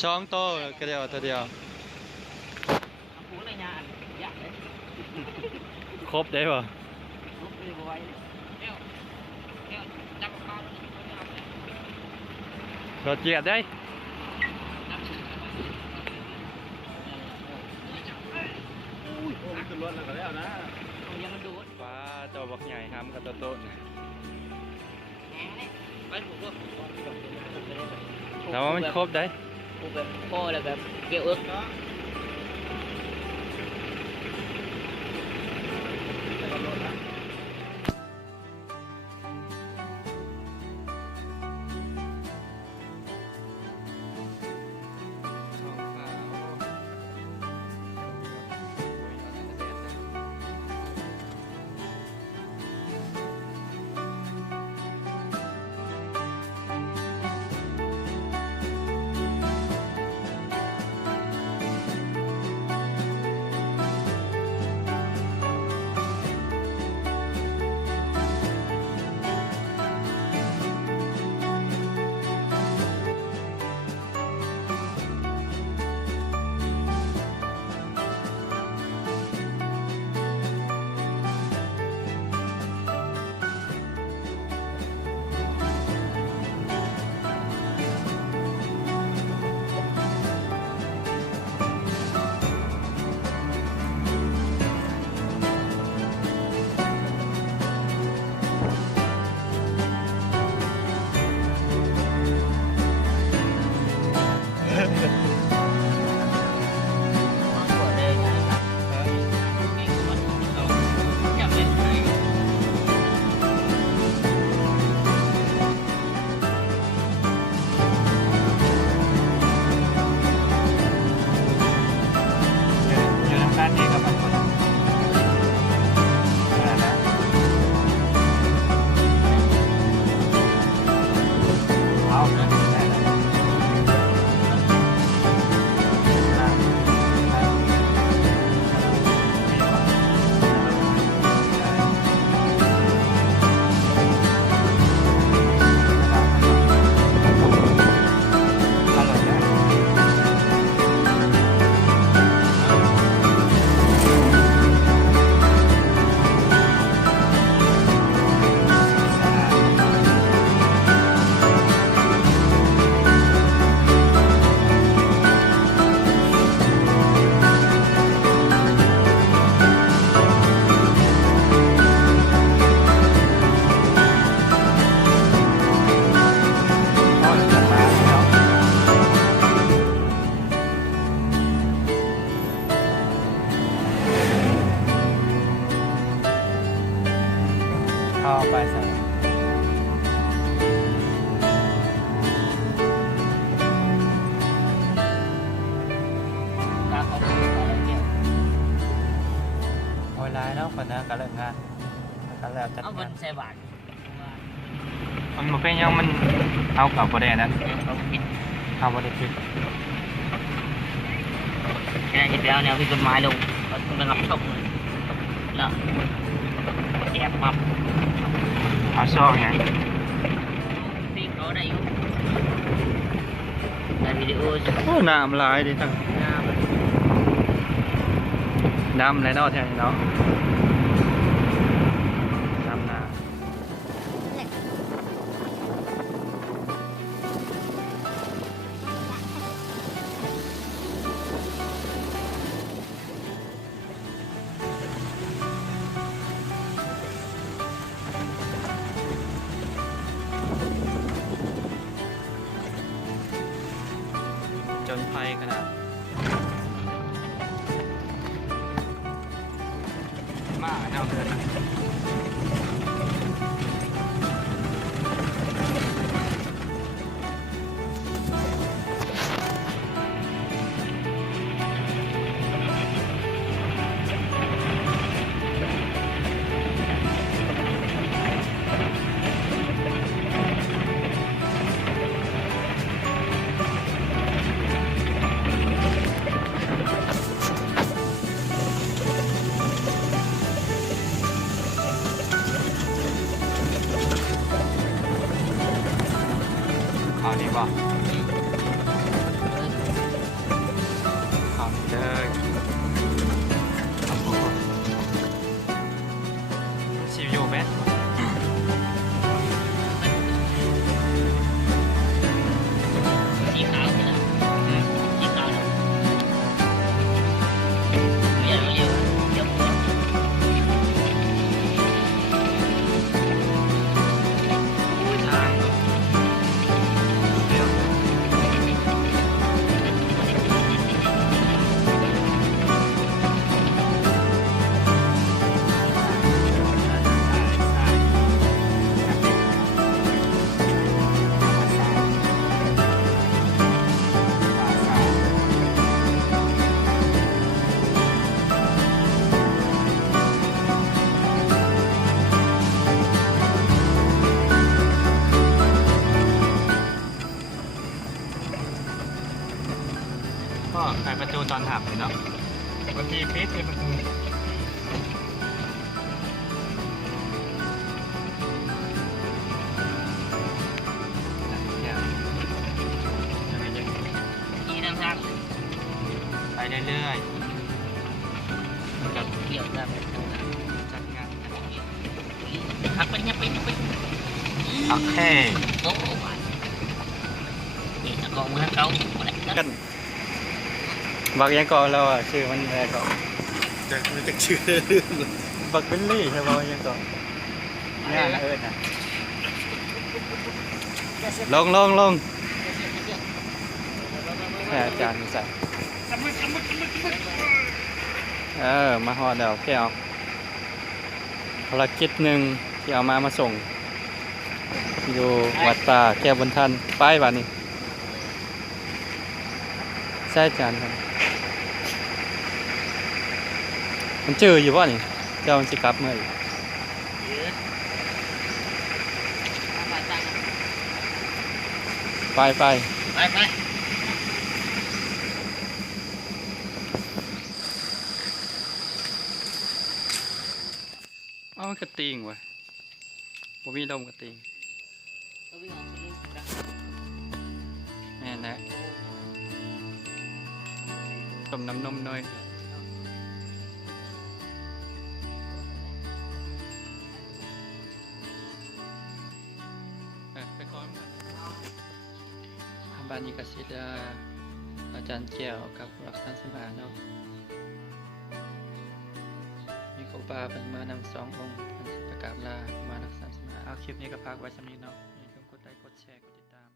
ช่องโตก็เดียวตัวเดียวพูดเลยนะยากเลยครบได้ป่ะลุกเลยบ่ไหวจับปลาร ถเกียดได้ขึ้นรถแล้วก็แล้วนะยังมันดูดปลาเจ้าบักใหญ่ห้ำกับตัวโตไปถูกด้วยแต่ว่ามันครบได้ถูกแบบพ่อแล้วแบบเกี่ยวอึกเข้าไปใส่ตาเขาอะไรเกี่ยว โอ้ยลายแล้วคนนั้นก็เลิกงานก็แล้วจัด เอาบ งาน นใส่บาท มันบ่เป็นยังมันเอากับบ่ได้นั้น เขาผิด เอาบ่ได้คิด แค่เห็นแล้วเนี่ยมีกฎหมายลงต้องระงับชกแล้วแอบมับ เอาซอกไง ปีเขาได้อยู่ในวิดีโอ โอ้น้ำลายดิทั้งดำเลยเนาะแทนเนาะดำน้ำจนไฟขนาดมาเนาะเพื่อนเอานี่ป่ะ เนาะ บางทีปิดเลยประตูเนี่ย ที่นั่งนั่ง ไปเรื่อย มันจะเที่ยวได้ไหม ๆจัดงาน หักไปเนี่ยไป โอเค โอ้ยนี่จะกองมือเก่าหมดแล้ว กันบักยังก่อนเราอ่ะชื่อมันอะไรก่อน จะไม่จะชื่อเรื่องเลย บักเบลลี่ใช่ไหมยังก่อนงานเอิญนะลงแค่อาจารย์ใส่มาหอดเดี๋ยวแกเอาภารกิจหนึ่งที่เอามาส่งอยู่วัดป่าแก้วบนทันป้ายบ้านนี้ใช่อาจารย์ครับมันเจออยู่ป่ะนี่เจ้ามันสิกลับเมื่อไหร่ไป ไป เอามันกระติงวะบ่มีลมกระติงแม่นนะต้มน้ำนมหน่อยไปคอนบ้านนี้ก็สิอาจารย์แก้วกับรักษาสมาเนาะมีครูบาเป็นมานำ2 องค์เป็นประกาศลามารักษาสมาเอาคลิปนี้ก็พักไว้สำหรับนี้เนาะอย่าลืมกดไลค์กดแชร์กดติดตาม